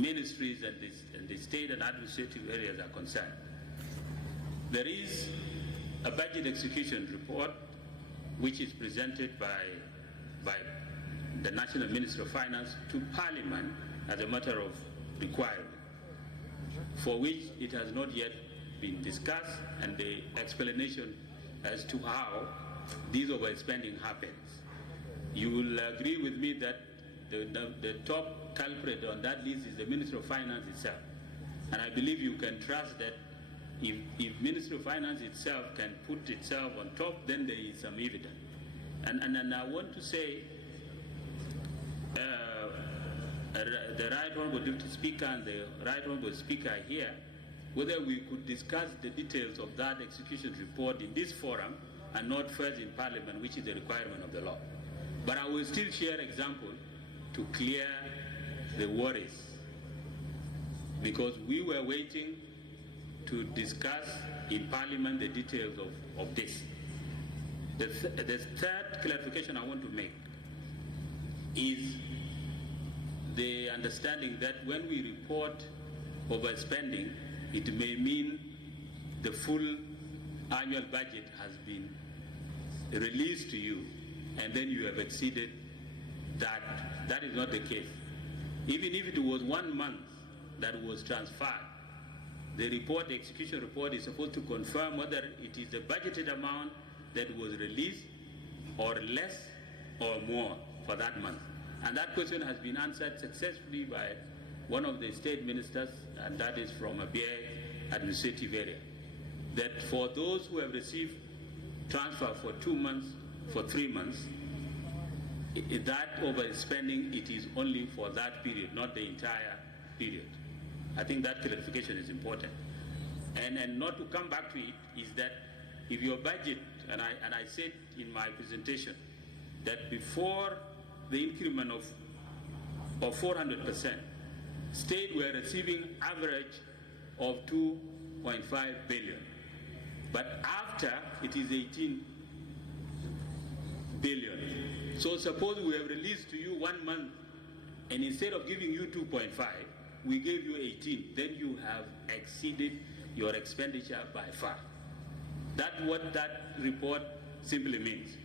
ministries and the state and administrative areas are concerned. There is a budget execution report which is presented by the National Ministry of Finance to Parliament as a matter of requirement, for which it has not yet been discussed, and the explanation as to how this overspending happens. You will agree with me that the top culprit on that list is the Ministry of Finance itself. And I believe you can trust that if Ministry of Finance itself can put itself on top, then there is some evidence. And I want to say, the Right Honourable Deputy Speaker and the Right Honourable Speaker here, whether we could discuss the details of that execution report in this forum and not first in Parliament, which is a requirement of the law. But I will still share example to clear the worries, because we were waiting to discuss in Parliament the details of this. The third clarification I want to make is the understanding that when we report overspending, it may mean the full annual budget has been released to you and then you have exceeded that. That is not the case. Even if it was 1 month that was transferred, the report, the execution report, is supposed to confirm whether it is the budgeted amount that was released or less or more for that month. And that question has been answered successfully by one of the state ministers, and that is from a BA administrative area, that for those who have received transfer for 2 months, for 3 months, that overspending, it is only for that period, not the entire period. I think that clarification is important. And not to come back to it, is that if your budget, and I said in my presentation, that before the increment of 400%, state were receiving average of 2.5 billion. But after, it is 18 billion. So suppose we have released to you 1 month, and instead of giving you 2.5, we gave you 18, then you have exceeded your expenditure by far. That's what that report simply means.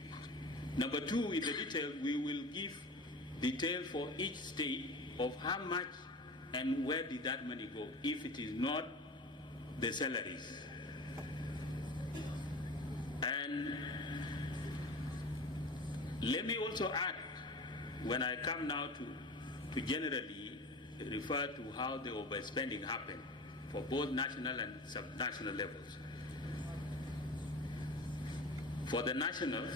Number two, in the details, we will give details for each state of how much and where did that money go, if it is not the salaries. And let me also add, when I come now to generally refer to how the overspending happened for both national and subnational levels. For the nationals,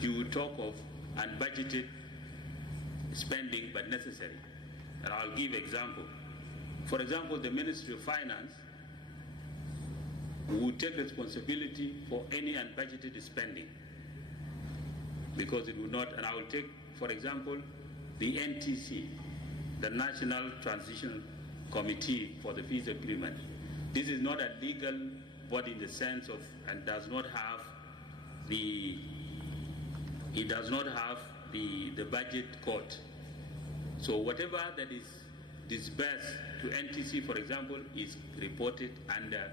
you will talk of unbudgeted spending but necessary. And I'll give example. For example, the Ministry of Finance would take responsibility for any unbudgeted spending, because it would not, and I will take, for example, the NTC, the National Transition Committee for the Peace Agreement. This is not a legal body in the sense of, and does not have the budget court. So whatever that is disbursed to NTC, for example, is reported under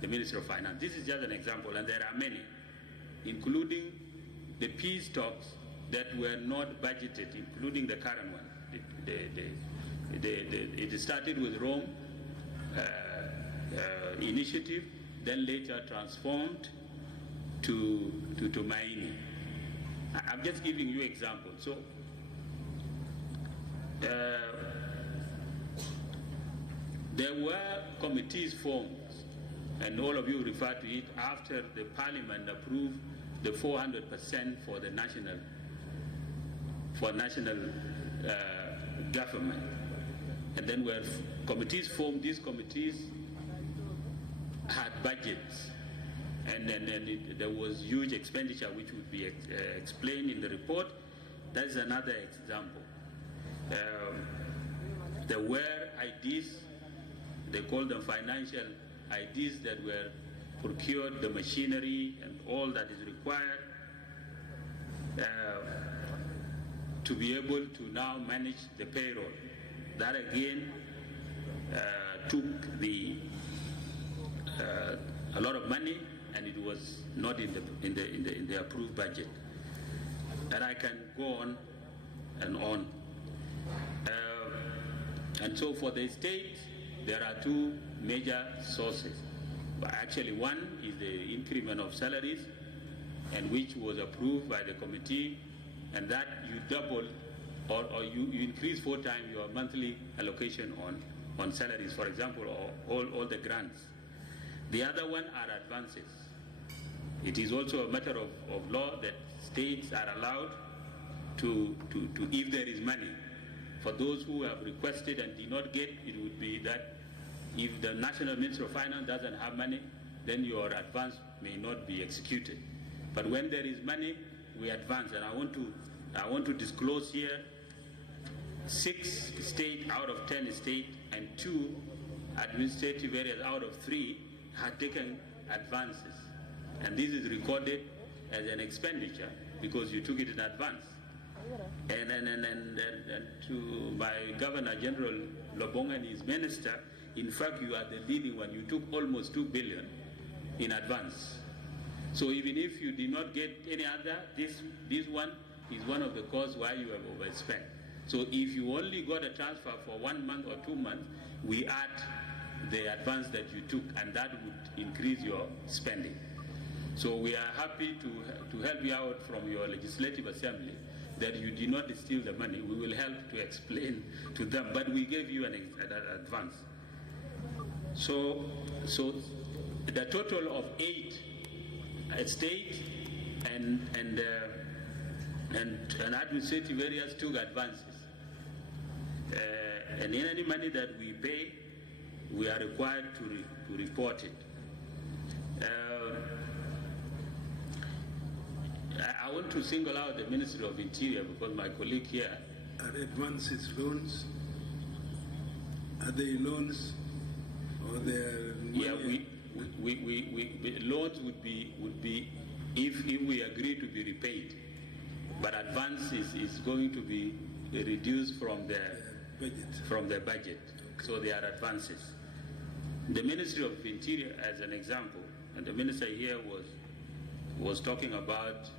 the Ministry of Finance. This is just an example, and there are many, including the peace talks that were not budgeted, including the current one. It started with Rome initiative, then later transformed to Maini. I'm just giving you examples. So there were committees formed, and all of you refer to it, after the Parliament approved the 400% for the national government. And then were committees formed. These committees had budgets, and then there was huge expenditure which would be explained in the report. That is another example. There were IDs, they call them financial IDs, that were procured, the machinery and all that is required to be able to now manage the payroll. That again took a lot of money, and it was not in the approved budget. And I can go on and on. And so for the state, there are two major sources. But actually, one is the increment of salaries, and which was approved by the committee, and that you double or you increase 4 times your monthly allocation on salaries, for example, or all the grants. The other one are advances. It is also a matter of law that states are allowed to, if there is money, for those who have requested and did not get, it would be that if the National Ministry of Finance doesn't have money, then your advance may not be executed. But when there is money, we advance. And I want to disclose here 6 states out of 10 states and 2 administrative areas out of 3 had taken advances. And this is recorded as an expenditure because you took it in advance. And to my Governor General Lobong and his minister, in fact, you are the leading one. You took almost 2 billion in advance. So even if you did not get any other, this one is one of the causes why you have overspent. So if you only got a transfer for 1 month or 2 months, we add the advance that you took, and that would increase your spending. So we are happy to help you out from your legislative assembly that you did not steal the money. We will help to explain to them, but we gave you an advance. So the total of 8 state and administrative areas took advances. And in any money that we pay, we are required to report it. I want to single out the Ministry of Interior because my colleague here. Are advances loans? Are they loans or they are money? Yeah, loans would be if we agree to be repaid, but advance is going to be reduced from the budget. Okay. So they are advances. The Ministry of Interior, as an example, and the minister here was talking about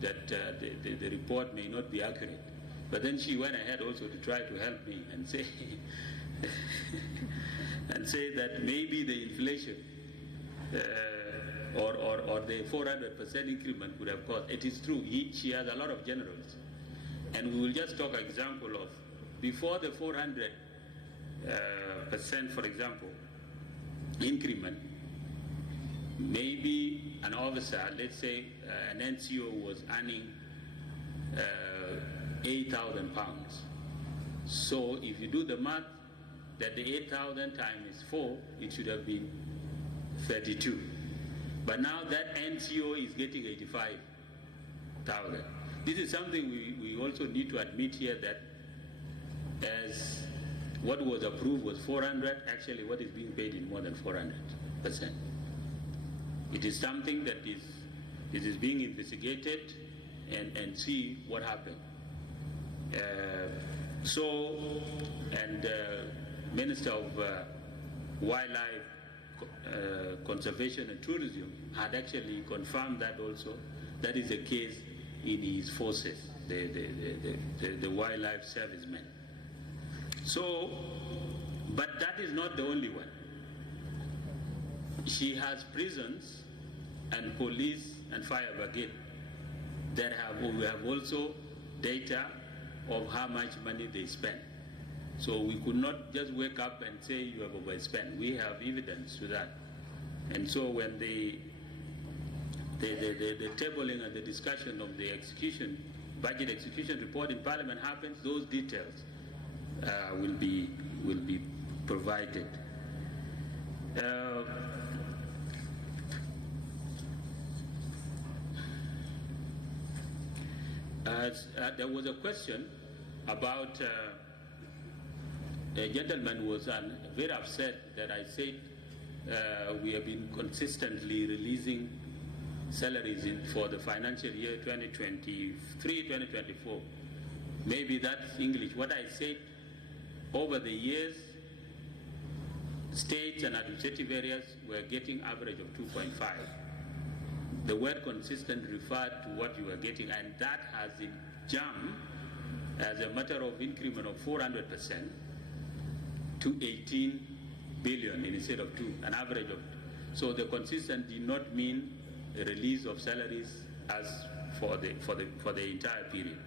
that the report may not be accurate, but then she went ahead also to try to help me and say that maybe the inflation or the 400% increment would have caused. It is true. She has a lot of generals, and we will just talk an example of before the 400%, for example, increment. Maybe an officer, let's say an NCO, was earning 8,000 pounds. So if you do the math, that the 8,000 times 4, it should have been 32. But now that NCO is getting 85,000. This is something we also need to admit here, that as what was approved was 400, actually what is being paid is more than 400%. It is something that is being investigated and see what happened. Minister of Wildlife Conservation and Tourism had actually confirmed that also. That is the case in his forces, the wildlife servicemen. So, but that is not the only one. She has prisons and police and fire brigade that we have also data of how much money they spend. So we could not just wake up and say you have overspent. We have evidence to that. And so when the tabling and the discussion of the budget execution report in Parliament happens, those details will be provided. There was a question about a gentleman was very upset that I said we have been consistently releasing salaries for the financial year 2023-2024. Maybe that's English. What I said, over the years, States and administrative areas were getting average of 2.5. The word consistent referred to what you were getting, and that has jumped as a matter of increment of 400% to 18 billion instead of 2, an average of. So the consistent did not mean a release of salaries as for the entire period.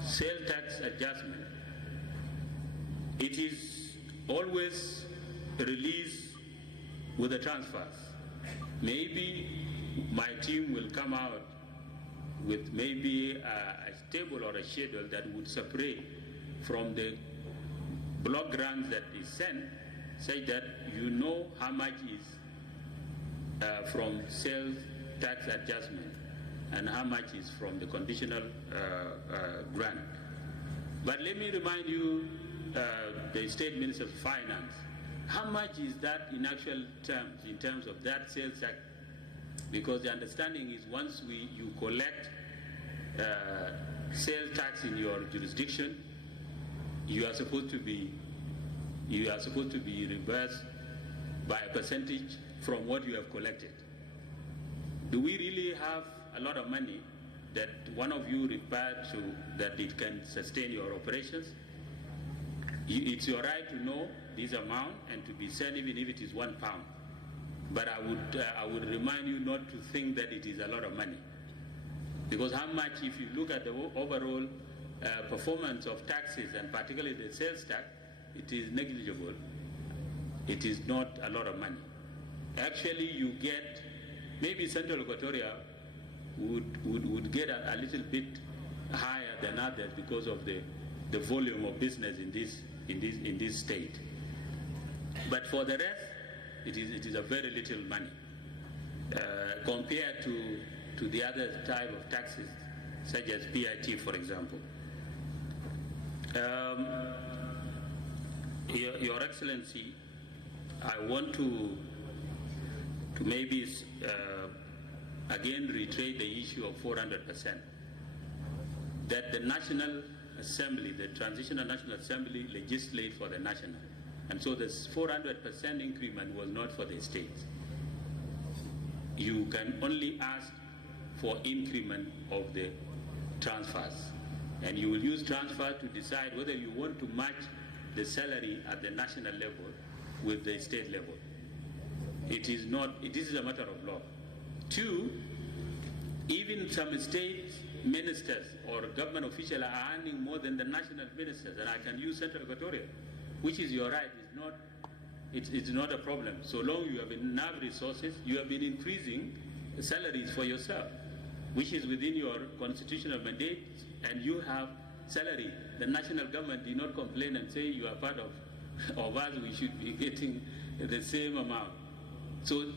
Sales tax adjustment. It is always released with the transfers. Maybe my team will come out with maybe a table or a schedule that would separate from the block grants that is sent, such that you know how much is from sales tax adjustment and how much is from the conditional grant. But let me remind you, the State Minister of Finance, how much is that in actual terms, in terms of that sales tax? Because the understanding is once you collect sales tax in your jurisdiction, you are supposed to be reimbursed by a percentage from what you have collected. Do we really have a lot of money that one of you referred to that it can sustain your operations? It's your right to know this amount and to be sent even if it is £1. But I would remind you not to think that it is a lot of money. Because how much, if you look at the overall performance of taxes and particularly the sales tax, it is negligible. It is not a lot of money. Actually, you get, maybe Central Equatoria would get a little bit higher than others because of the volume of business in this state. But for the rest, it is a very little money compared to the other type of taxes, such as PIT, for example. Your Excellency, I want to maybe again reiterate the issue of 400%. That the National Assembly, the Transitional National Assembly, legislate for the national. And so this 400% increment was not for the states. You can only ask for increment of the transfers. And you will use transfer to decide whether you want to match the salary at the national level with the state level. It is not, this is a matter of law. Two, even some state ministers or government officials are earning more than the national ministers, and I can use Central Equatoria, which is your right. It's not a problem. So long you have enough resources, you have been increasing salaries for yourself, which is within your constitutional mandate, and you have salary. The national government did not complain and say you are part of us, we should be getting the same amount. So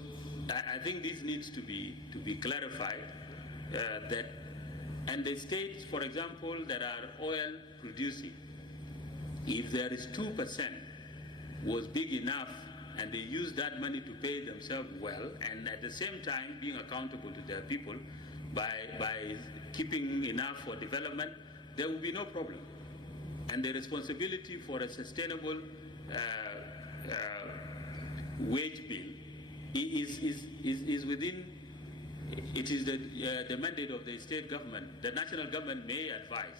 I think this needs to be clarified, and the states, for example, that are oil producing, if there is 2% was big enough and they use that money to pay themselves well, and at the same time being accountable to their people by keeping enough for development, there will be no problem. And the responsibility for a sustainable wage bill is within, it is the mandate of the state government. The national government may advise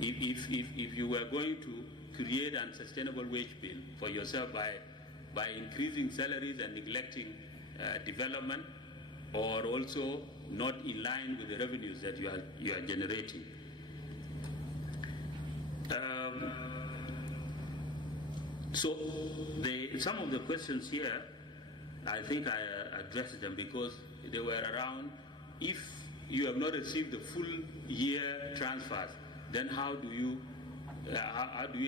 if you were going to create an unsustainable wage bill for yourself by increasing salaries and neglecting development, or also not in line with the revenues that you are generating. So some of the questions here, I think I addressed them because they were around, if you have not received the full year transfers, then how do you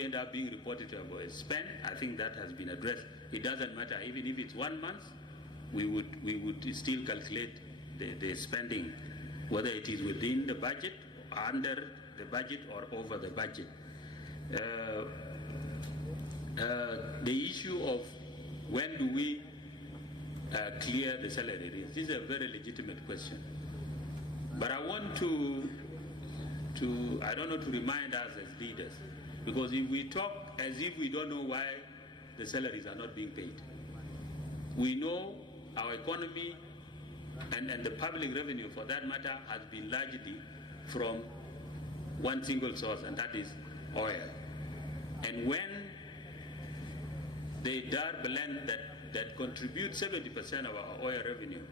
end up being reported to have spent? I think that has been addressed. It doesn't matter, even if it's 1 month, we would still calculate the spending, whether it is within the budget, under the budget, or over the budget. The issue of when do we clear the salary raise, this is a very legitimate question. But I want to I don't know, to remind us as leaders Because if we talk as if we don't know why the salaries are not being paid, we know our economy and the public revenue for that matter has been largely from one single source, and that is oil. And when the Dar blend that contributes 70% of our oil revenue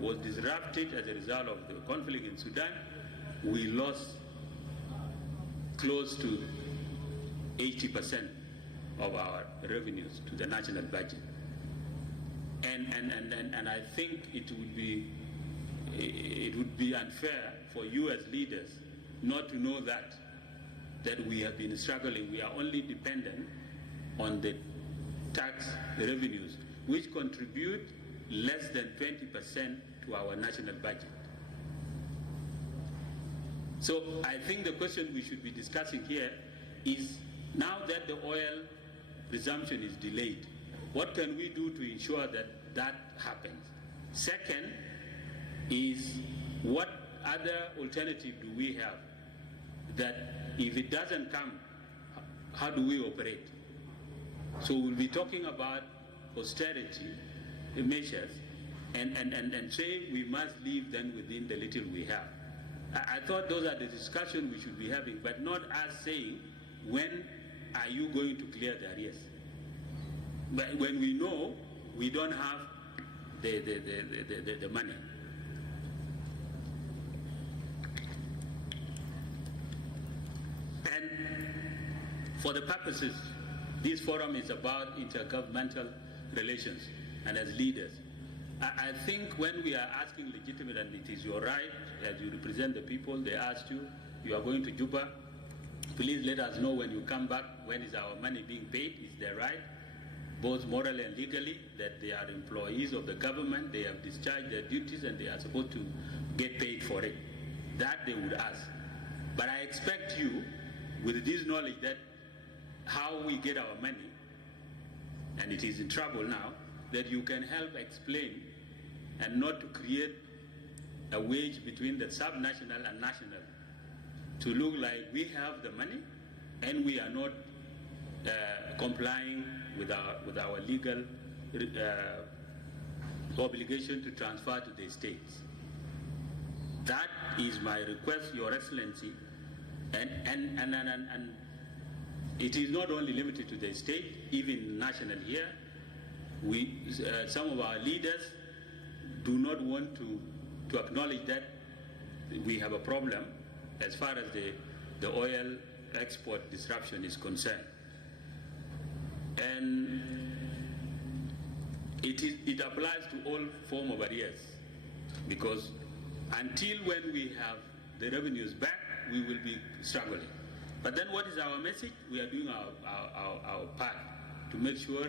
was disrupted as a result of the conflict in Sudan, we lost close to 80% of our revenues to the national budget. And I think it would be unfair for you as leaders not to know that we have been struggling. We are only dependent on the tax revenues, which contribute less than 20% to our national budget. So I think the question we should be discussing here is, now that the oil resumption is delayed, what can we do to ensure that that happens? Second is, what other alternative do we have that if it doesn't come, how do we operate? So we'll be talking about austerity measures and say we must live then within the little we have. I thought those are the discussions we should be having, but not us saying, when are you going to clear the arrears? But when we know we don't have the money. And for the purposes, this forum is about intergovernmental relations, and as leaders, I think when we are asking legitimate, and it is your right as you represent the people, they asked you are going to Juba, please let us know when you come back, when is our money being paid? Is their right, both morally and legally, that they are employees of the government, they have discharged their duties and they are supposed to get paid for it. That they would ask. But I expect you, with this knowledge that how we get our money, and it is in trouble now, that you can help explain and not to create a wedge between the subnational and national, to look like we have the money and we are not complying with our legal obligation to transfer to the states. That is my request, Your Excellency, and it is not only limited to the state, even national here. Some of our leaders do not want to acknowledge that we have a problem as far as the oil export disruption is concerned. And it applies to all form of arrears, because until when we have the revenues back, we will be struggling. But then what is our message? We are doing our part to make sure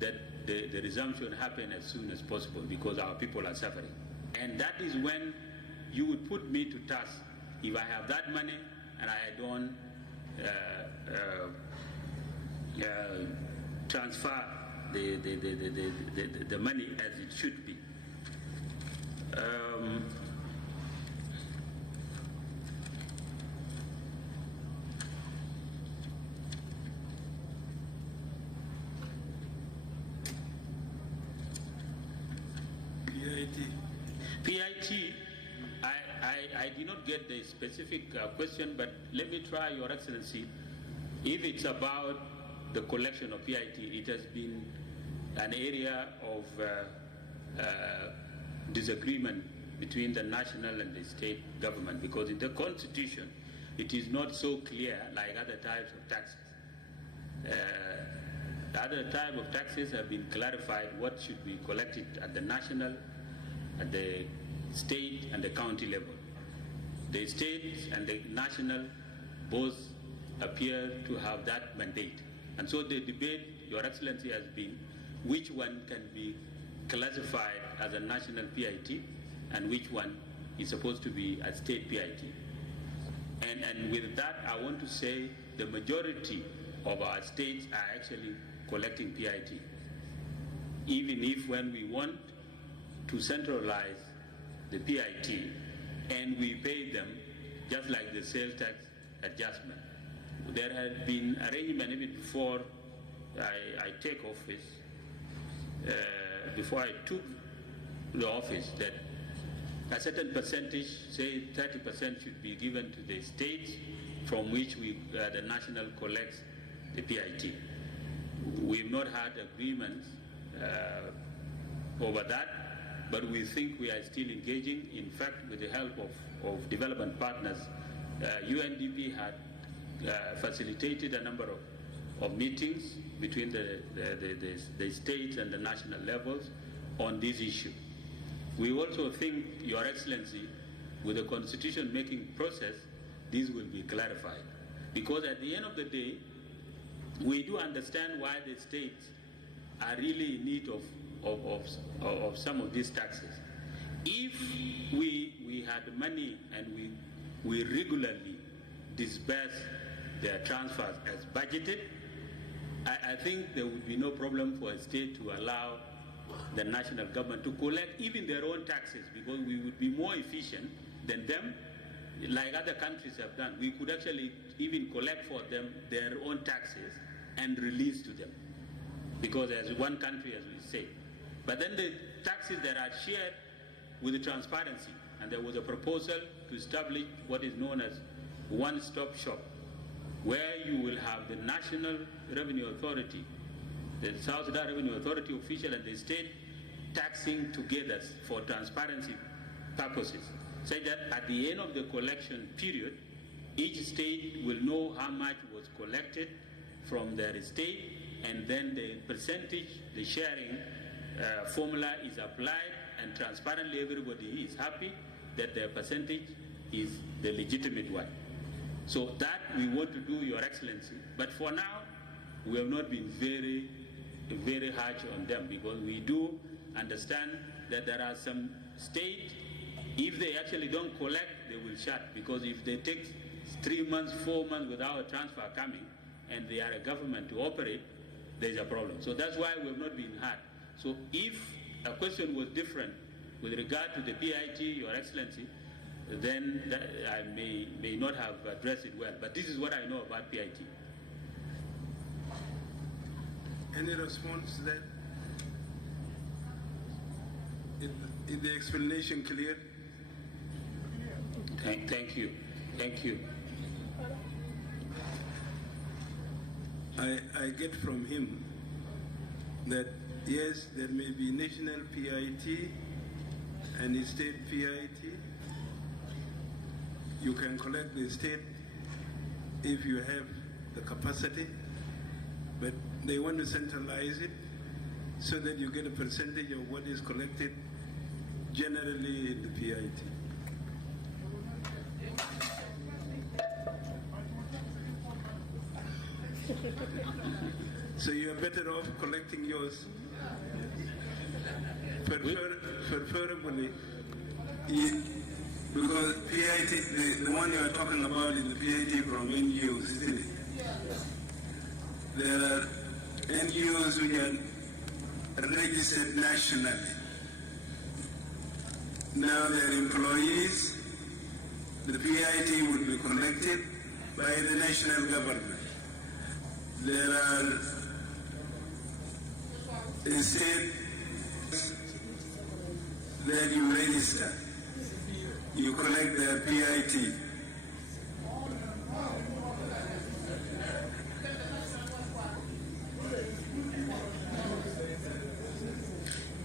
that the resumption happen as soon as possible, because our people are suffering. And that is when you would put me to task if I have that money and I don't transfer the money as it should be. PIT, I did not get the specific question, but let me try, Your Excellency. If it's about the collection of PIT, it has been an area of disagreement between the national and the state government, because in the Constitution, it is not so clear like other types of taxes. The other type of taxes have been clarified what should be collected at the national, at the state and the county level. The state and the national both appear to have that mandate. And so the debate, Your Excellency, has been which one can be classified as a national PIT and which one is supposed to be a state PIT. And with that, I want to say the majority of our states are actually collecting PIT. Even if when we want to centralize the PIT and we pay them just like the sales tax adjustment, there had been arrangement even before I take office, before I took the office, that a certain percentage, say 30%, should be given to the states from which the national collects the PIT. We've not had agreements over that, but we think we are still engaging. In fact, with the help of development partners, UNDP had facilitated a number of meetings between the states and the national levels on this issue. We also think, Your Excellency, with the constitution-making process, this will be clarified. Because at the end of the day, we do understand why the states are really in need of some of these taxes. If we had money and we regularly disburse their transfers as budgeted, I think there would be no problem for a state to allow the national government to collect even their own taxes, because we would be more efficient than them, like other countries have done. We could actually even collect for them their own taxes and release to them, because as one country, as we say. But then the taxes that are shared with the transparency, and there was a proposal to establish what is known as one-stop shop, where you will have the National Revenue Authority, the South Sudan Revenue Authority official, and the state taxing together for transparency purposes, so that at the end of the collection period, each state will know how much was collected from their state, and then the percentage, the sharing formula is applied, and transparently everybody is happy that their percentage is the legitimate one. So that we want to do, Your Excellency. But for now, we have not been very, very harsh on them, because we do understand that there are some states, if they actually don't collect, they will shut. Because if they take 3 months, 4 months without a transfer coming, and they are a government to operate, there's a problem. So that's why we have not been hard. So if a question was different with regard to the PIT, Your Excellency, then I may not have addressed it well. But this is what I know about PIT. Any response to that? Is the explanation clear? Thank you. Thank you. I get from him that yes, there may be national PIT and state PIT. You can collect the state if you have the capacity, but they want to centralize it so that you get a percentage of what is collected generally in the PIT. So you are better off collecting yours. Preferably, because PIT, the one you are talking about is the PIT from NGOs, isn't it? There are NGOs which are registered nationally. Now their employees, the PIT would be collected by the national government. There are states that you register, you collect their PIT.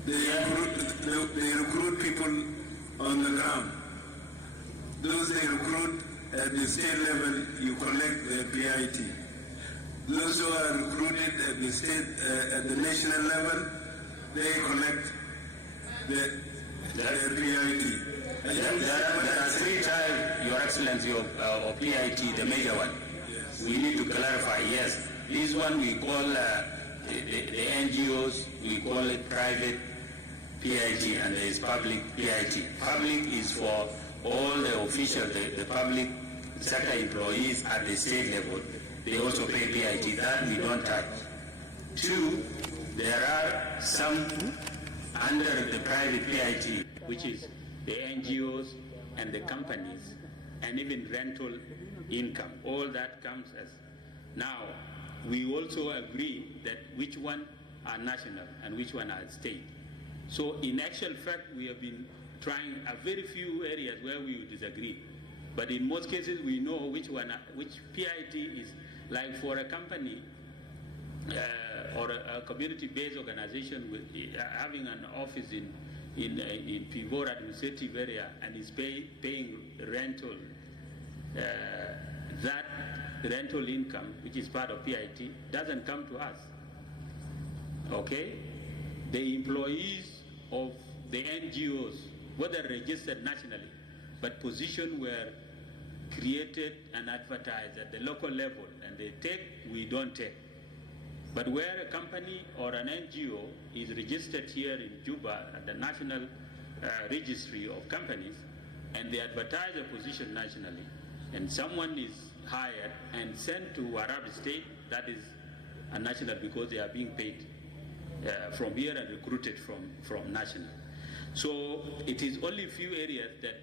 They recruit people on the ground. Those they recruit at the state level, you collect their PIT. Those who are recruited at the state, at the national level, they collect their PIT. There are 3 types, Your Excellency, of PIT, the major one. Yes. We need to clarify, yes. This one we call the NGOs, we call it private PIT, and there is public PIT. Public is for all the officials, the public sector employees at the state level. They also pay PIT. That we don't touch. 2, there are some under the private PIT, which is the NGOs and the companies, and even rental income. All that comes Now, we also agree that which one are national and which one are state. So in actual fact, we have been trying a very few areas where we disagree. But in most cases, we know which PIT is. Like for a company or a community-based organization with having an office in Pivot administrative area and is paying rental, that rental income, which is part of PIT, doesn't come to us. Okay? The employees of the NGOs, whether registered nationally, but positions were created and advertised at the local level, and they take, we don't take. But where a company or an NGO is registered here in Juba at the National Registry of Companies, and they advertise a position nationally, and someone is hired and sent to Arab state, that is a national because they are being paid from here and recruited from national. So it is only a few areas that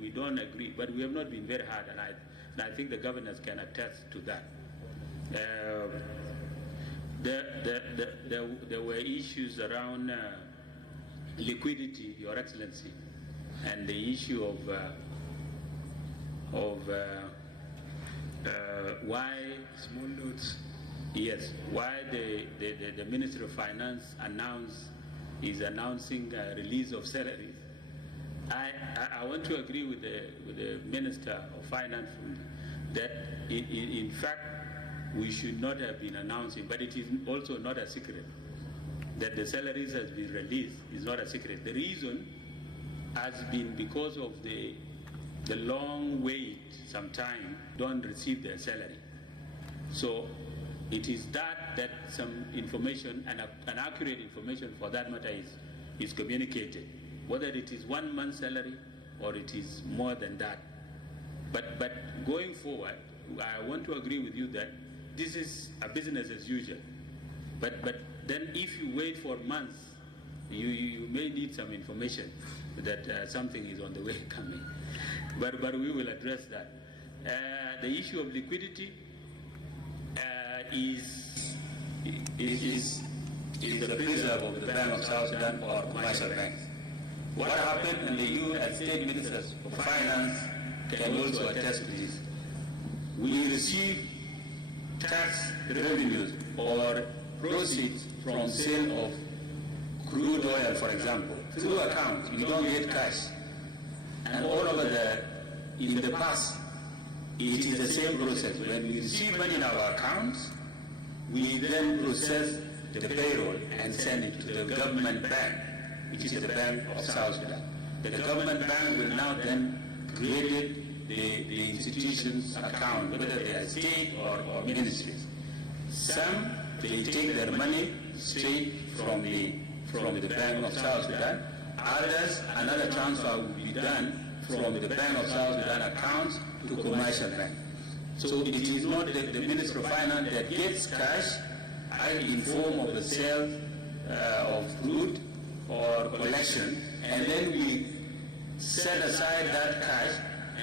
we don't agree, but we have not been very hard, and I think the governors can attest to that. There were issues around liquidity, Your Excellency, and the issue of why small notes. Yes, why the Ministry of Finance is announcing a release of salaries. I want to agree with the Minister of Finance that in fact we should not have been announcing, but it is also not a secret that the salaries has been released. Is not a secret. The reason has been because of the long wait. Sometime don't receive their salary. So it is that some information and accurate information for that matter is communicated, whether it is 1 month's salary or it is more than that. But going forward, I want to agree with you that this is a business as usual. But then if you wait for months, you may need some information that something is on the way coming. But we will address that. The issue of liquidity is the preserve of the Bank of South Sudan or commercial banks. What happened, and the EU as state ministers of finance can also attest to this. We receive tax revenues or proceeds from sale of crude oil, for example, through accounts. We don't get cash. And all over in the past, it is the same process. When we receive money in our accounts, we then process the payroll and send it to the government bank, which is the Bank of South Sudan. The government bank will now then create the institution's account, whether they are state or ministries. Some, they take their money straight from the Bank of South Sudan. Others, another transfer will be done from the Bank of South Sudan accounts to commercial bank. So it is not the Minister of Finance that gets cash in form of the sale of crude or collection, and then we set aside that cash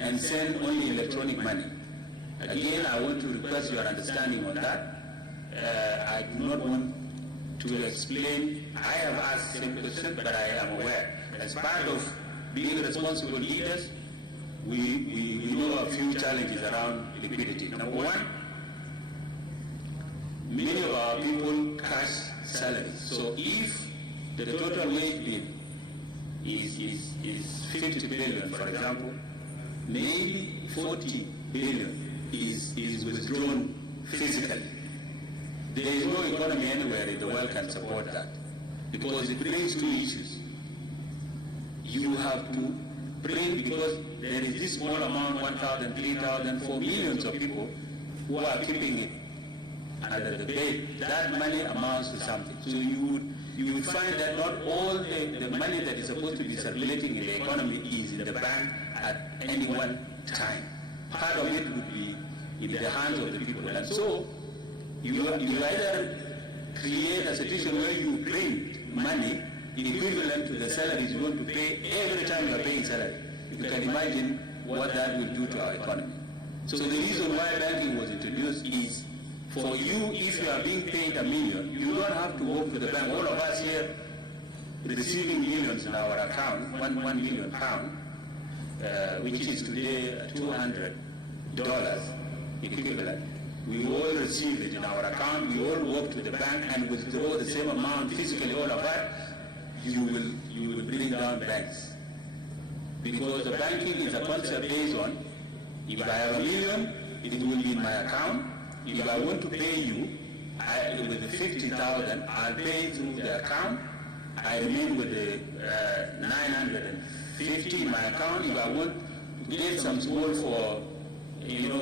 and send only electronic money. Again, I want to request your understanding on that. I do not want to explain. I have asked the same question, but I am aware. As part of being responsible leaders, we know a few challenges around liquidity. Number one, many of our people cash salaries. So if the total wage bill is 50 billion, for example, maybe 40 billion is withdrawn physically. There is no economy anywhere in the world can support that, because it brings two issues. You have to bring, because there is this small amount, 1,000, 3,000, for millions of people who are keeping it under the bed. That money amounts to something. So you would find that not all the money that is supposed to be circulating in the economy is in the bank at any one time. Part of it would be in the hands of the people. And so you either create a situation where you bring money equivalent to the salaries you want to pay every time you are paying salary. You can imagine what that will do to our economy. So the reason why banking was introduced is For you, if you are being paid $1 million, you don't have to walk to the bank. All of us here receiving millions in our account, £1 million, which is today $200 equivalent. We all receive it in our account. We all walk to the bank and withdraw the same amount physically. All of us, you will bring down banks, because the banking is a concept based on, if I have $1 million, it will be in my account. If I want to pay you with the 50,000, I'll pay through the account. I remain with the 950 in my account. If I want to get some small for,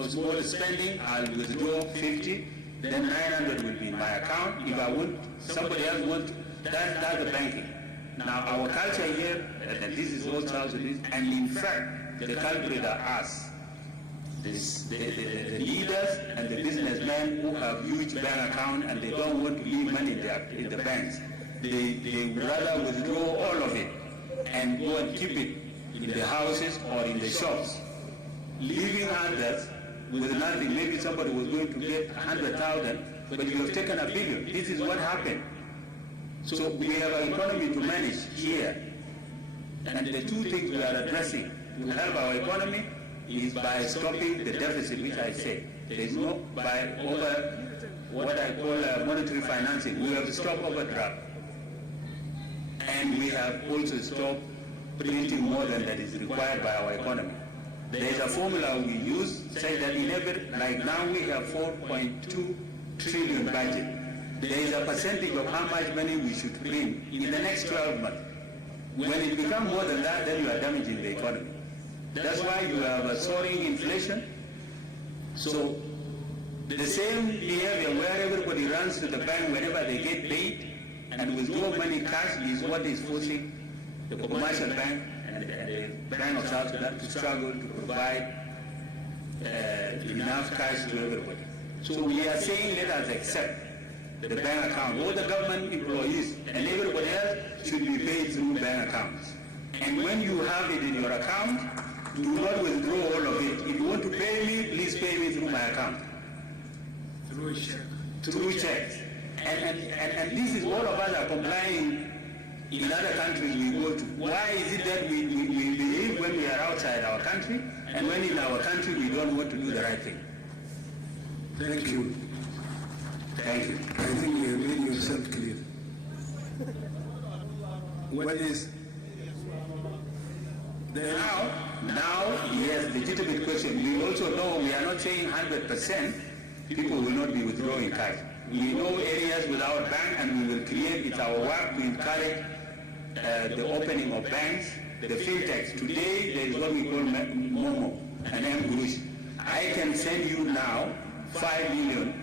small spending, I'll withdraw 50. Then 900 will be in my account. If I want, somebody else wants, that's the banking. Now our culture here, and this is all South Sudanese, and in fact, the culprit are us. The leaders and the businessmen who have huge bank accounts and they don't want to leave money in the banks. They would rather withdraw all of it and go and keep it in the houses or in the shops, leaving others with nothing. Maybe somebody was going to get 100,000, but you have taken $1 billion. This is what happened. So we have an economy to manage here. And the two things we are addressing to help our economy is by stopping the deficit, which I say. There is no, by over what I call monetary financing. We have to stop overdraft. And we have also stopped printing more than that is required by our economy. There is a formula we use, say that in every, like now we have 4.2 trillion budget. There is a percentage of how much money we should print in the next 12 months. When it becomes more than that, then you are damaging the economy. That's why you have a soaring inflation. So the same behavior where everybody runs to the bank whenever they get paid and withdraw money cash is what is forcing the commercial bank and the Bank of South Sudan to struggle to provide enough cash to everybody. So we are saying let us accept the bank account. All the government employees and everybody else should be paid through bank accounts. And when you have it in your account, do not withdraw all of it. If you want to pay me, please pay me through my account. Through a check. Through checks. And this is all of us are complying in other countries we go to. Why is it that we behave when we are outside our country, and when in our country we don't want to do the right thing? Thank you. Thank you. I think you have made yourself clear. What is Now, yes, legitimate question. We also know we are not saying 100% people will not be withdrawing cash. We know areas without bank, and we will create, it's our work to encourage the opening of banks, the fintechs. Today, there is what we call Momo and M-Gurush. I can send you now £5 million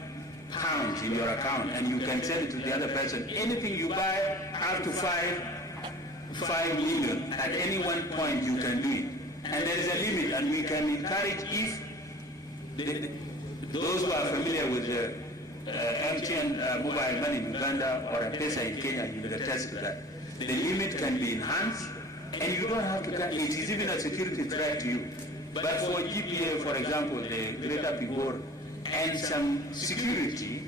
in your account, and you can send it to the other person. Anything you buy up to 5 million at any one point you can do it. And there is a limit, and we can encourage, if those who are familiar with the MTN mobile money in Uganda or M-Pesa in Kenya, you will attest to that. The limit can be enhanced, and you don't have to, it is even a security threat to you. But for GPA, for example, the Greater Pibor, and some security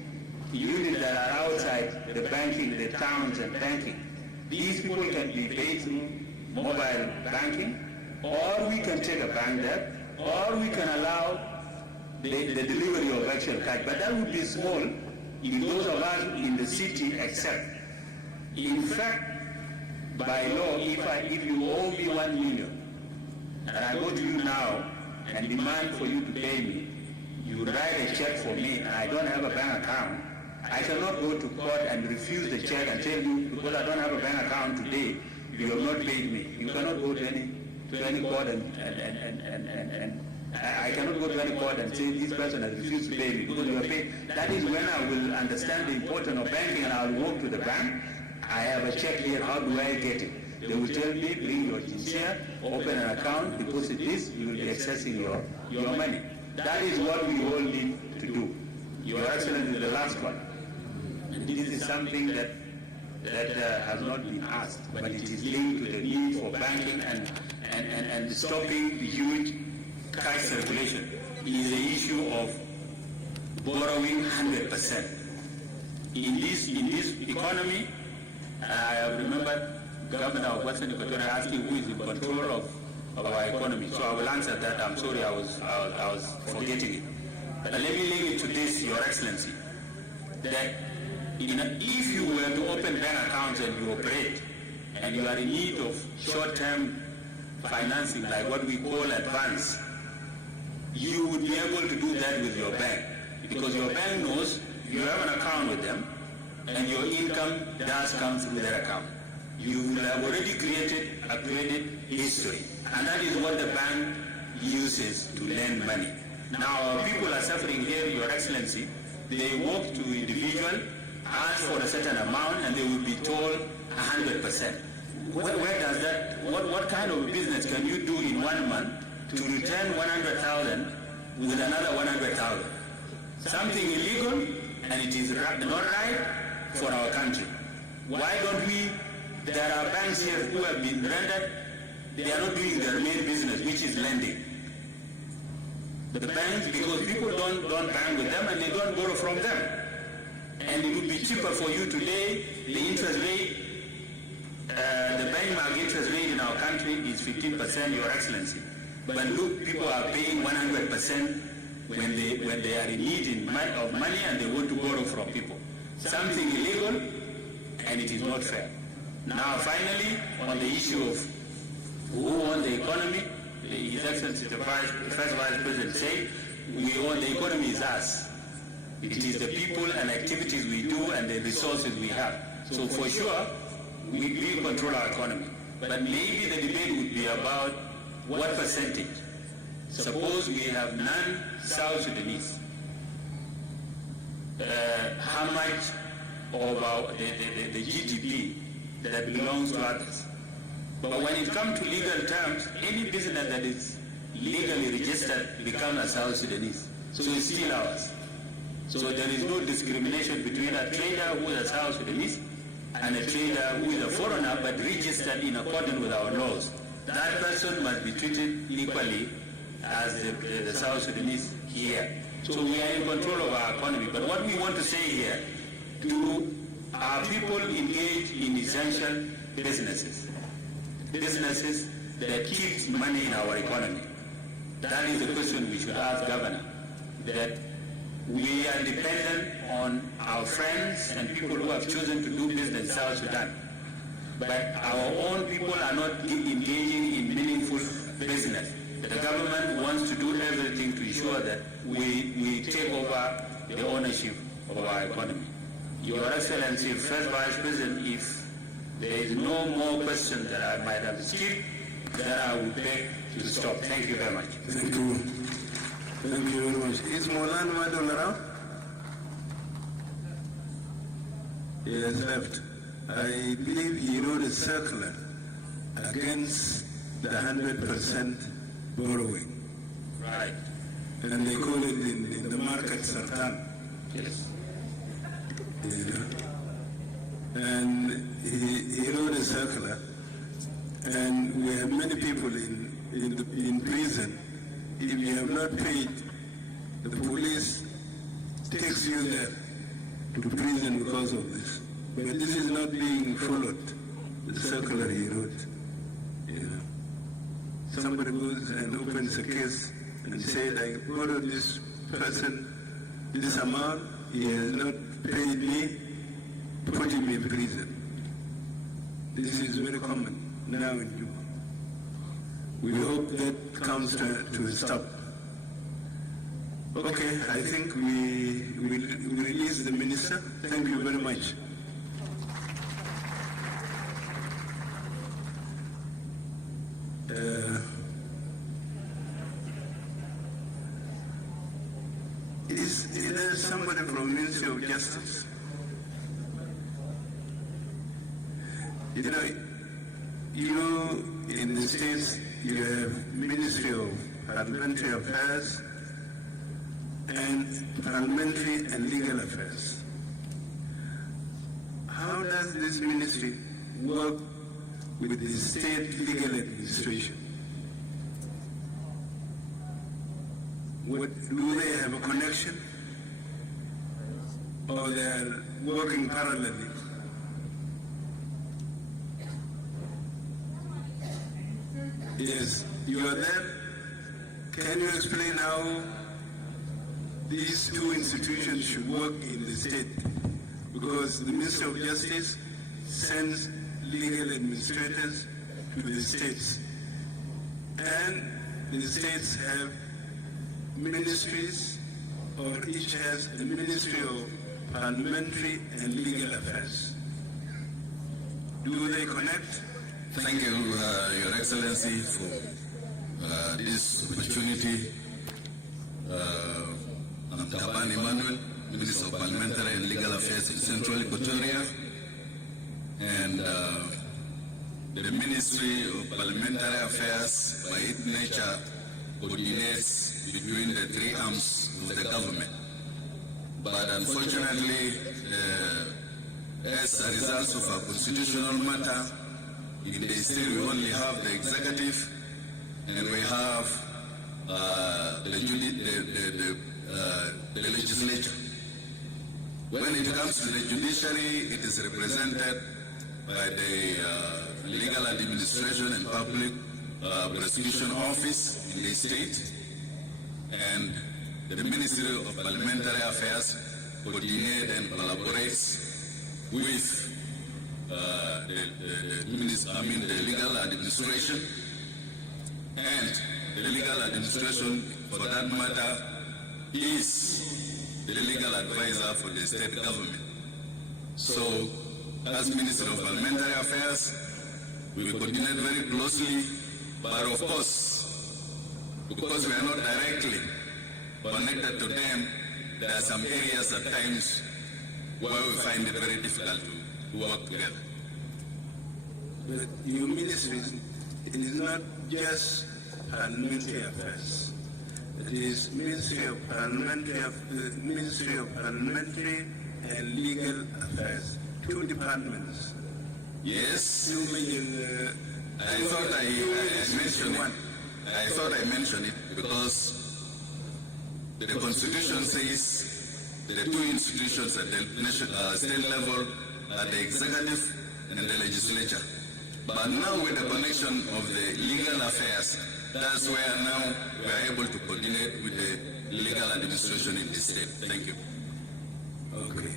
units that are outside the banking, the towns and banking, these people can be paid through mobile banking, or we can take a bank debt, or we can allow the delivery of actual cash. But that would be small if those of us in the city accept. In fact, by law, if you owe me 1 million, and I go to you now and demand for you to pay me, you write a check for me, and I don't have a bank account, I cannot go to court and refuse the check and tell you, because I don't have a bank account today, you have not paid me. You cannot go to any court and I cannot go to any court and say this person has refused to pay me because you are paid. That is when I will understand the importance of banking, and I will walk to the bank. I have a check here, how do I get it? They will tell me, bring your GCR, open an account, deposit this, you will be accessing your money. That is what we all need to do. Your Excellency, the last one. And this is something that has not been asked, but it is linked to the need for banking and stopping the huge cash circulation. It is the issue of borrowing 100%. In this economy, I have remembered Governor of Western Equatoria asking who is in control of our economy. So I will answer that. I'm sorry, I was forgetting it. But let me leave it to this, Your Excellency, that if you were to open bank accounts and you operate, and you are in need of short-term financing, like what we call advance, you would be able to do that with your bank, because your bank knows you have an account with them, and your income does come through their account. You will have already created a credit history, and that is what the bank uses to lend money. Now, our people are suffering here, Your Excellency. They walk to individual, ask for a certain amount, and they will be told 100%. Where does that, what kind of business can you do in 1 month to return 100,000 with another 100,000? Something illegal, and it is not right for our country. Why don't we, there are banks here who have been rendered, they are not doing their main business, which is lending. The banks, because people don't bank with them and they don't borrow from them. And it would be cheaper for you today, the interest rate, the benchmark interest rate in our country is 15%, Your Excellency. But look, people are paying 100% when they are in need of money and they want to borrow from people. Something illegal, and it is not fair. Now, finally, on the issue of who owns the economy, His Excellency the First Vice President said, we own the economy is us. It is the people and activities we do and the resources we have. So for sure, we control our economy. But maybe the debate would be about what percentage. Suppose we have non-South Sudanese. How much of the GDP that belongs to others? But when it comes to legal terms, any business that is legally registered becomes a South Sudanese. So it's still ours. So there is no discrimination between a trader who is a South Sudanese and a trader who is a foreigner but registered in accordance with our laws. That person must be treated equally as the South Sudanese here. So we are in control of our economy. But what we want to say here, do our people engage in essential businesses? Businesses that keep money in our economy. That is the question we should ask Governor. That we are dependent on our friends and people who have chosen to do business in South Sudan. But our own people are not engaging in meaningful business. The government wants to do everything to ensure that we take over the ownership of our economy. Your Excellency, First Vice President, if there is no more question that I might have skipped, then I would beg to stop. Thank you very much. Thank you. Thank you very much. Is Molan Madol around? He has left. I believe he wrote a circular against the 100% borrowing. Right. And they call it in the market Sartan. Yes. And he wrote a circular, and we have many people in prison. If you have not paid, the police takes you there to prison because of this. But this is not being followed. The circular he wrote. Somebody goes and opens a case and said, I borrowed this person this amount, he has not paid me, put him in prison. This is very common now in Juba. We hope that comes to a stop. Okay, I think we release the minister. Thank you very much. Is there somebody from Ministry of Justice? You know, you in the States, you have Ministry of Parliamentary Affairs and Parliamentary and Legal Affairs. How does this ministry work with the state legal administration? Do they have a connection? or they are working parallelly? Yes, you are there. Can you explain how these two institutions should work in the state? Because the Minister of Justice sends legal administrators to the states, and the states have ministries, or each has a Ministry of Parliamentary and Legal Affairs. Do they connect? Thank you, Your Excellency, for this opportunity. I'm Taban Emmanuel, Minister of Parliamentary and Legal Affairs in Central Equatoria, and the Ministry of Parliamentary Affairs, by its nature, coordinates between the three arms of the government. But unfortunately, as a result of a constitutional matter, in the state we only have the executive and we have the legislature. When it comes to the judiciary, it is represented by the Legal Administration and Public Prosecution Office in the state, and the Ministry of Parliamentary Affairs coordinates and collaborates with the legal administration, and the legal administration, for that matter, is the legal advisor for the state government. So, as Minister of Parliamentary Affairs, we coordinate very closely, but of course, because we are not directly connected to them, there are some areas at times where we find it very difficult to work together. But your ministries, it is not just parliamentary affairs. It is Ministry of Parliamentary and Legal Affairs. Two departments. Yes. 2 million. I thought I mentioned it. I thought I mentioned it because the Constitution says the two institutions at the state level are the executive and the legislature. But now with the connection of the legal affairs, that's where now we are able to coordinate with the legal administration in the state. Thank you. Okay.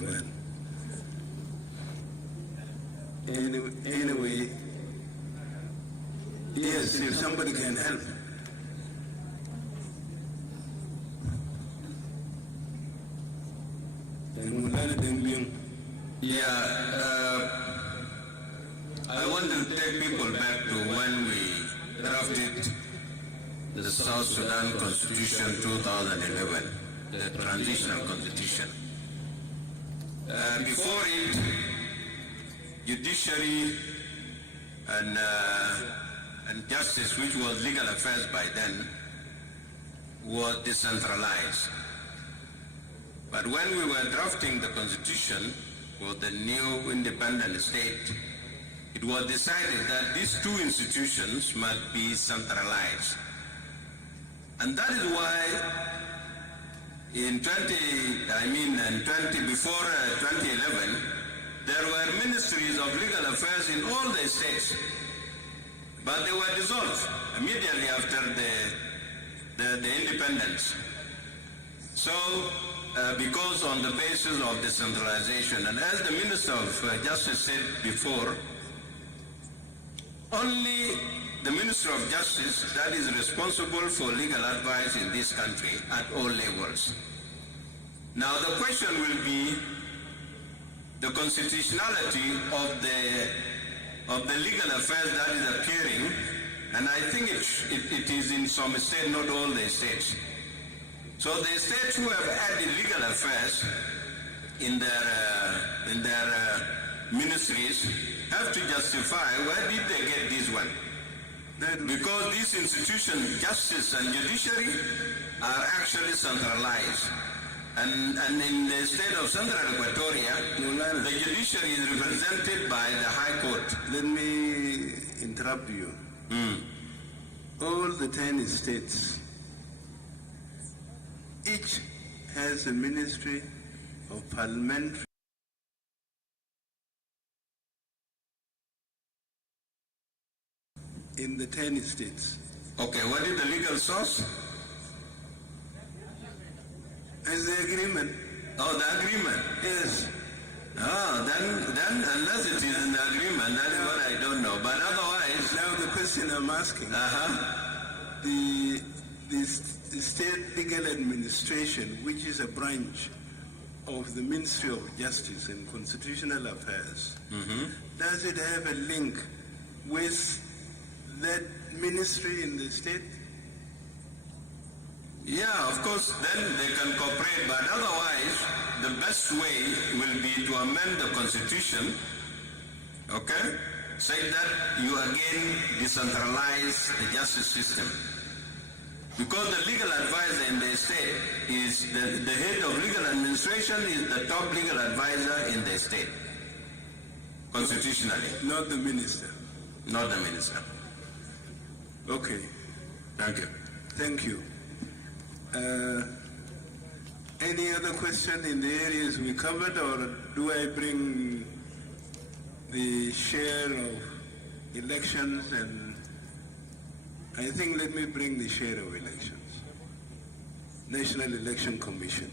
Well. Anyway, yes, if somebody can help. I want to take people back to when we drafted the South Sudan Constitution 2011, the Transitional Constitution. Before it, judiciary and justice, which was legal affairs by then, was decentralized. But when we were drafting the Constitution for the new independent state, it was decided that these two institutions must be centralized. And that is why before 2011, there were ministries of legal affairs in all the states, but they were dissolved immediately after the independence. So, because on the basis of decentralization, and as the Minister of Justice said before, only the Minister of Justice that is responsible for legal advice in this country at all levels. Now the question will be the constitutionality of the legal affairs that is appearing, and I think it is in some states, not all the states. So the states who have added legal affairs in their ministries have to justify where did they get this one. Because these institutions, justice and judiciary, are actually centralized. And in the state of Central Equatoria, the judiciary is represented by the High Court. Let me interrupt you. All the 10 states, each has a ministry of parliamentary in the 10 states. Okay, what is the legal source? As the agreement. Oh, the agreement. Yes. Oh, then unless it is in the agreement, that is what I don't know. But otherwise... Now the question I'm asking, the state legal administration, which is a branch of the Ministry of Justice and Constitutional Affairs, does it have a link with that ministry in the state? Yeah, of course, then they can cooperate, but otherwise, the best way will be to amend the Constitution, okay? Say that you again decentralize the justice system. Because the legal advisor in the state is, the head of legal administration is the top legal advisor in the state, constitutionally. Not the minister. Not the minister. Okay. Thank you. Thank you. Any other question in the areas we covered, or do I bring the share of elections? And I think let me bring the share of elections. National Election Commission.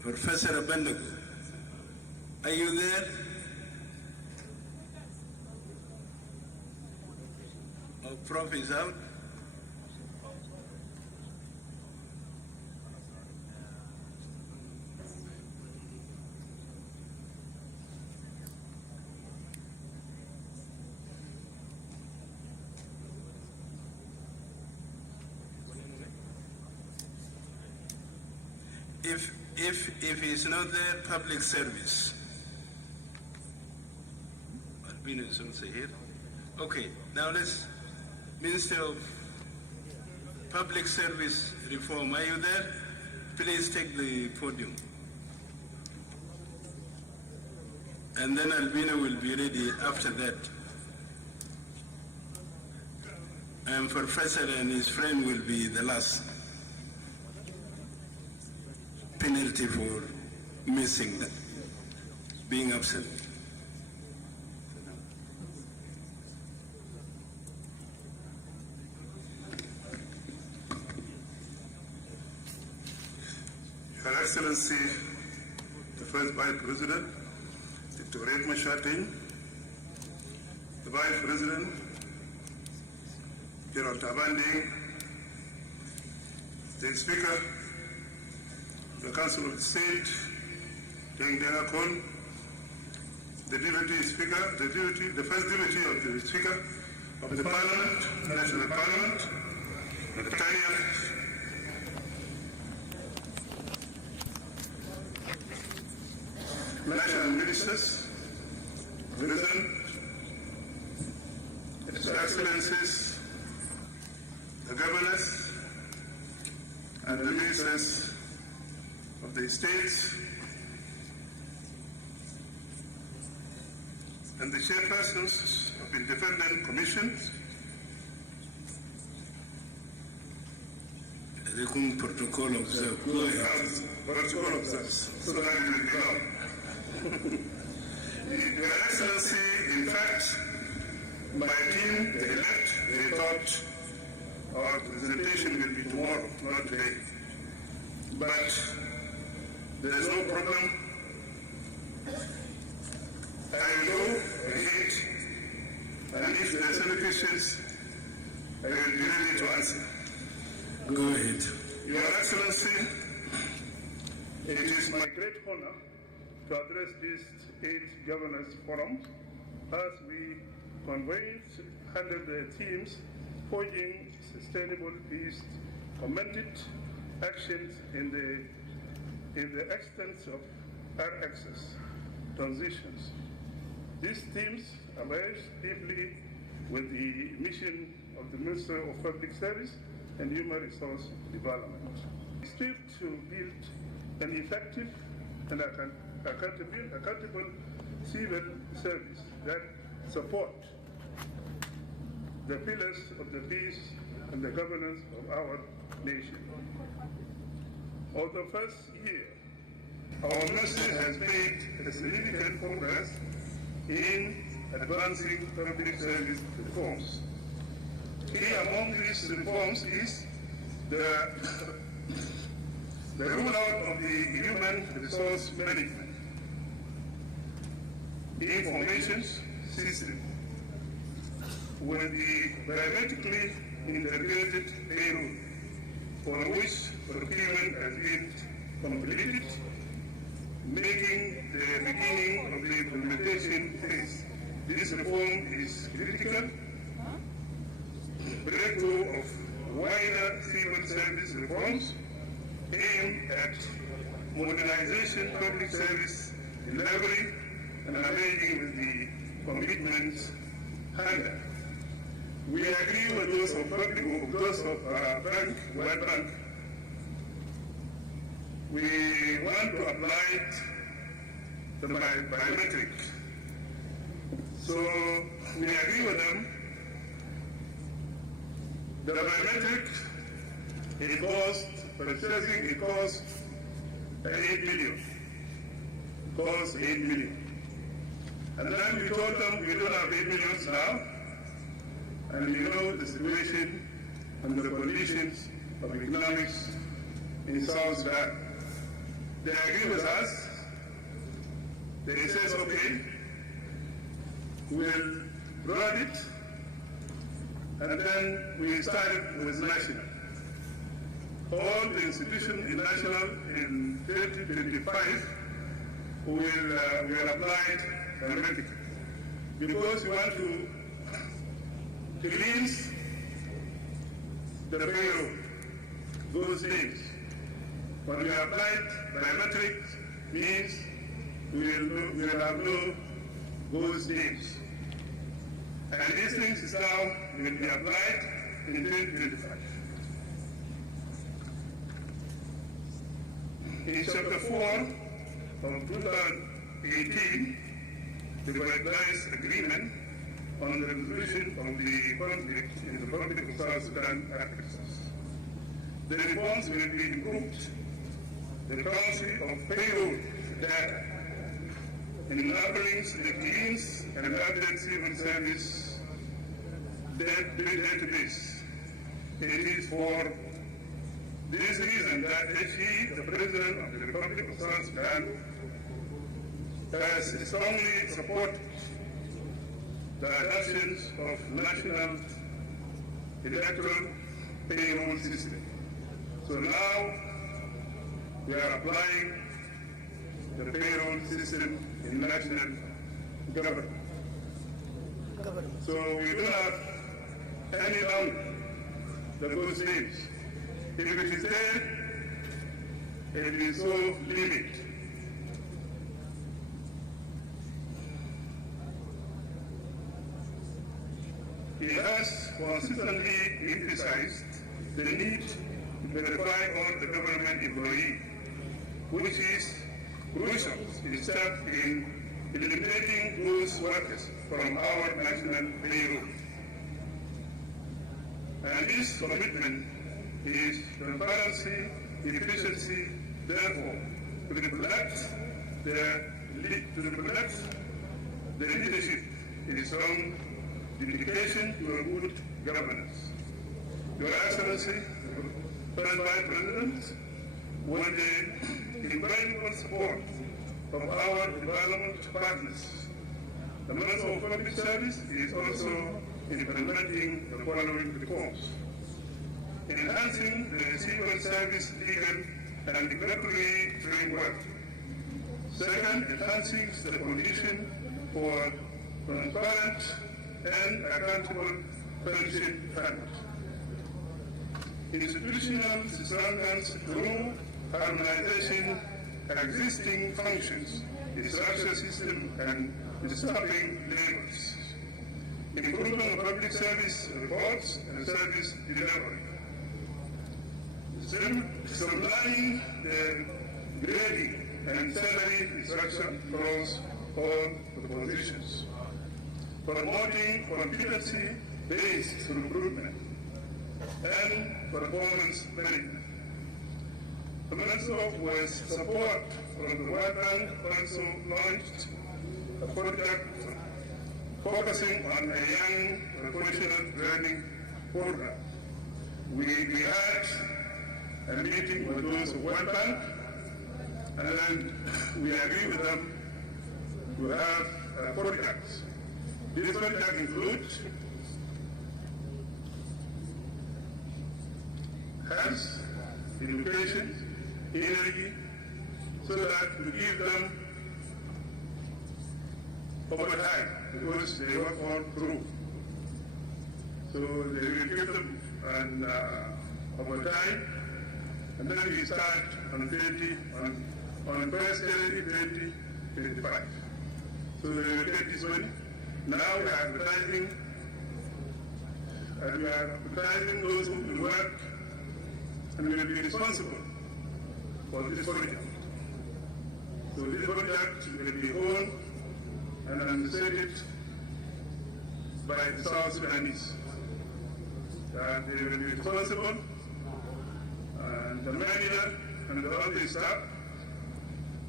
Professor Abendago, are you there? Oh, Prof is out. If he's not there, public service. Albino is also here. Okay, now let's, Minister of Public Service Reform, are you there? Please take the podium. And then Albino will be ready after that. And Professor and his friend will be the last. Penalty for missing that, being absent. Your Excellency, the First Vice President, Dr. Riek Machar, the Vice President, General Tabanding, the Speaker, the Council of the State, Deng Dengakon, the Deputy Speaker, the First Deputy of the Speaker of the Parliament, National Parliament, the Secretariat, National Ministers, President, His Excellencies, the Governors, and the Ministers of the states, and the chairpersons of independent commissions, Protocol observed. Go ahead. Protocol observed. So that it will be known. Your Excellency, in fact, my team, they left, they thought our presentation will be tomorrow, not today. But there is no problem. I will go ahead, and if there is any questions, I will be ready to answer. Go ahead. Your Excellency, it is my great honor to address these 8 governors forums as we convey 100 themes forging sustainable peace, commended actions in the extent of R-ARCSS transitions. These themes emerge deeply with the mission of the Minister of Public Service and Human Resource Development. We strive to build an effective and accountable civil service that support the pillars of the peace and the governance of our nation. Over the first year, our ministry has made a significant progress in advancing public service reforms. Key among these reforms is the rollout of the human resource management information system with the biometrically integrated payroll, for which procurement has been completed, making the beginning of the implementation phase. This reform is critical. Breakthrough of wider civil service reforms aimed at modernization, public service delivery, and aligning with the commitments handed. We agree with those of World Bank. We want to apply the biometric. So we agree with them. The biometric, it costs, purchasing, it costs 8 million. It costs 8 million. And then we told them we don't have 8 million now, and we know the situation and the conditions of economics in South Sudan. They agree with us. They say, okay, we'll brought it, and then we started with national. All the institutions in national in 2025 will apply biometrically, because we want to cleanse the payroll, those names. When we applied biometric means we will have no those names. And these things now will be applied in 2025. In Chapter 4 of 2018, the Recognized Agreement on the resolution of the conflict in the Republic of South Sudan, R-ARCSS. The reforms will be improved. The Council of Payroll data, enabling the cleans and updated civil service database. It is for this reason that he, the President of the Republic of South Sudan, has strongly supported the adoption of national electoral payroll system. So now we are applying the payroll system in national government. So we do not any longer the those names. If it is there, it is so limited. He has consistently emphasized the need to verify all the government employees, which is crucial step in eliminating those workers from our national payroll. And this commitment is transparency, efficiency, therefore, to reflect the leadership in its own dedication to a good governance. Your Excellency, First Vice President, with the invaluable support of our development partners, the Minister of Public Service is also implementing the following reforms: enhancing the civil service legal and regulatory framework. Second, enhancing the condition for transparent and accountable pension funds. Institutional strengthens through harmonization existing functions, structure system, and staffing levels. Improvement of public service reports and service delivery. Streamlining the grading and salary structure across all the positions. Promoting competency-based recruitment. and performance management. The Minister with support from the World Bank also launched a project focusing on a young professional training program. We had a meeting with those of World Bank, and then we agreed with them to have projects. This project includes health, education, energy, so that we give them overtime because they work all through. So they will give them an overtime, and then we start on first January 2025. So they will get this money. Now we are advertising those who will work and will be responsible for this project. So this project will be owned and administered by the South Sudanese. They will be responsible, and the manager and the other staff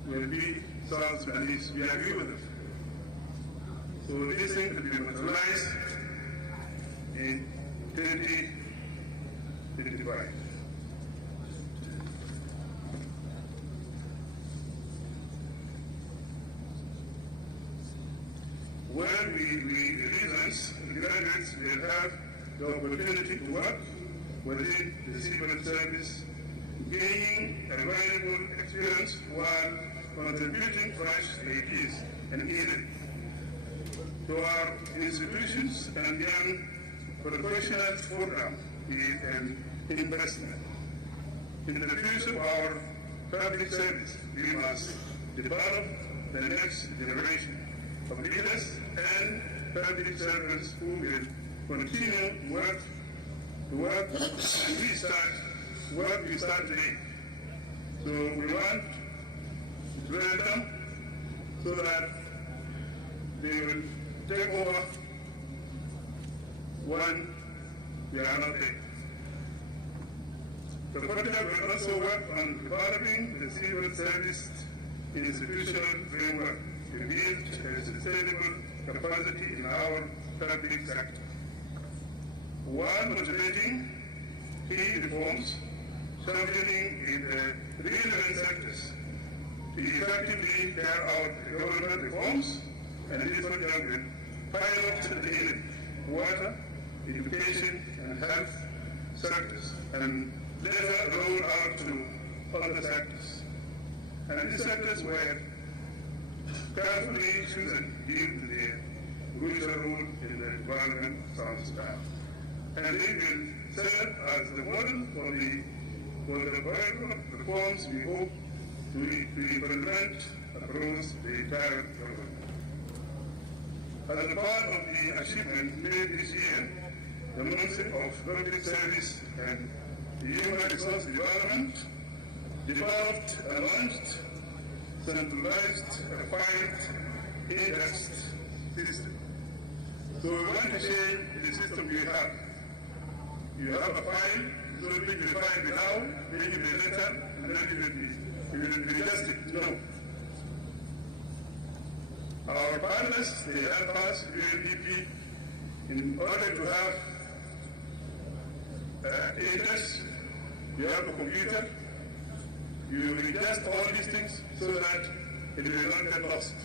will be South Sudanese. We agree with it. So this thing will be materialized in 2025. When we reasons, the graduates will have the opportunity to work within the civil service, gaining a valuable experience while contributing fresh ideas and energy to our institutions and young professionals program is an investment. In the future of our public service, we must develop the next generation of leaders and public servants who will continue work and we start today. So we want to train them so that they will take over when we are not there. The project will also work on developing the civil service institutional framework to build a sustainable capacity in our public sector. While motivating key reforms, championing in the relevant sectors to effectively carry out the government reforms, and this project will pilot the energy, water, education, and health sectors, and later roll out to other sectors. And these sectors were carefully chosen due to their crucial role in the development of South Sudan. And they will serve as the model for the reforms we hope to implement across the entire government. As a part of the achievement made this year, the Ministry of Public Service and Human Resource Development developed and launched centralized applied index system. So we want to share the system we have. You have a file, so you pick the file now, then you will later, and then you will be adjusted. No. Our partners, they help us, UNDP, in order to have index, you have a computer, you will adjust all these things so that it will not get lost.